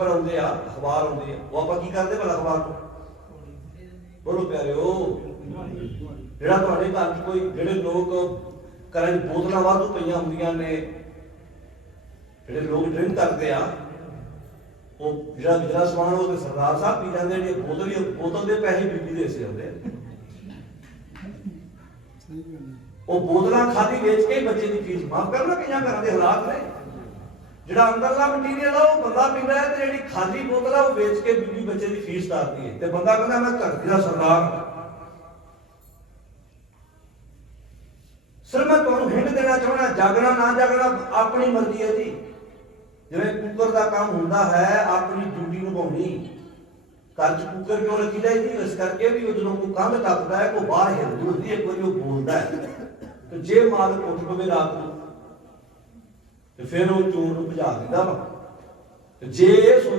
ਪਰ ਆਉਂਦੇ ਆ, ਅਖਬਾਰ ਆਉਂਦੇ ਆ। ਉਹ ਆਪਾਂ ਕੀ ਕਰਦੇ ਭਲਾ ਅਖਬਾਰ ਤੋਂ? ਬੋਲੋ ਪਿਆਰਿਓ। ਜਿਹੜਾ ਤੁਹਾਡੇ ਘਰ 'ਚ ਕੋਈ, ਜਿਹੜੇ ਲੋਕ ਘਰਾਂ ਬੋਤਲਾਂ ਵਾਧੂ ਪਈਆਂ ਹੁੰਦੀਆਂ ਨੇ, ਜਿਹੜੇ ਲੋਕ ਡਰਿੰਕ ਕਰਦੇ ਆ, ਉਹ ਜਿਹੜਾ ਜਿਹੜਾ ਸਮਾਨ ਉਹ ਤੇ ਸਰਦਾਰ ਸਾਹਿਬ ਪੀ ਜਾਂਦੇ ਨੇ, ਬੋਤਲ ਹੀ ਬੋਤਲ ਦੇ ਪੈਸੇ ਬੀਬੀ ਦੇ ਸੇ ਹੁੰਦੇ ਉਹ ਬੋਤਲਾਂ ਖਾਦੀ ਵੇਚ ਕੇ ਬੱਚੇ ਦੀ ਫੀਸ ਮਾਫ ਕਰਨਾ, ਕਈਆਂ ਘਰਾਂ ਦੇ ਹਾਲਾਤ ਨੇ। ਜਿਹੜਾ ਅੰਦਰਲਾ ਮਟੀਰੀਅਲ ਆ, ਉਹ ਬੰਦਾ ਪੀਂਦਾ ਹੈ ਤੇ ਜਿਹੜੀ ਖਾਲੀ ਬੋਤਲ ਆ, ਉਹ ਵੇਚ ਕੇ ਬੀਬੀ ਬੱਚੇ ਦੀ ਫੀਸ ਤਾਰਦੀ ਹੈ। ਤੇ ਬੰਦਾ ਕਹਿੰਦਾ, ਮੈਂ ਧਰਤੀ ਦਾ ਸਰਦਾਰ ਸਿਰ ਮੈਂ ਤੁਹਾਨੂੰ ਹਿੰਟ ਦੇਣਾ ਚਾਹਣਾ ਜਾਗਣਾ ਨਾ ਜਾਗਣਾ, ਆਪਣੀ ਮਰਜ਼ੀ ਹੈ ਜੀ। ਜਿਵੇਂ ਕੁੱਕਰ ਦਾ ਕੰਮ ਹੁੰਦਾ ਹੈ, ਆਪਣੀ ਡਿਊਟੀ ਨਿਭਾਉਣੀ। ਘਰ ਚ ਕੁੱਕਰ ਕਿਉਂ ਰੱਖੀ ਜਾਈਦੀ ਇਸ ਕਰਕੇ ਵੀ ਉਹ ਜਦੋਂ ਕੋਈ ਕੰਧ ਟੱਪਦਾ ਹੈ ਕੋਈ ਬਾਹਰ ਹਿਲਦੀ ਹੁੰਦੀ ਹੈ, ਕੋਈ ਉਹ ਬੋਲਦਾ ਹੈ। ਤੇ ਜੇ ਮਾਲਕ ਉੱਠ ਪਵੇ ਰਾਤ ਨੂੰ ਤੇ ਫਿਰ ਉਹ ਚੋਰ ਨੂੰ ਭਜਾ ਦਿੰਦਾ ਵਾ। ਜੇ ਇਹ ਸੋਚ-